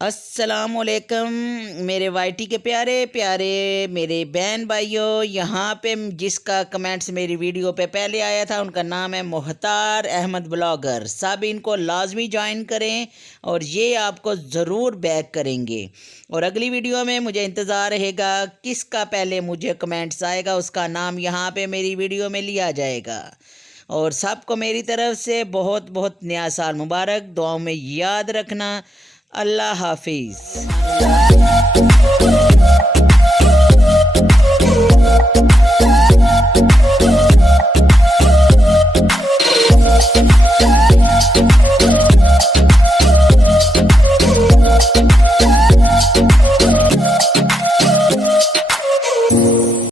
अस्सलामुअलैकुम मेरे वाईटी के प्यारे प्यारे मेरे बहन भाइयों। यहाँ पे जिसका कमेंट्स मेरी वीडियो पे पहले आया था उनका नाम है मुख्तार अहमद ब्लॉगर। सब इनको लाजमी ज्वाइन करें और ये आपको ज़रूर बैक करेंगे। और अगली वीडियो में मुझे इंतज़ार रहेगा किसका पहले मुझे कमेंट्स आएगा, उसका नाम यहाँ पे मेरी वीडियो में लिया जाएगा। और सबको मेरी तरफ से बहुत बहुत नया साल मुबारक। दुआओं में याद रखना। अल्लाह हाफिज़।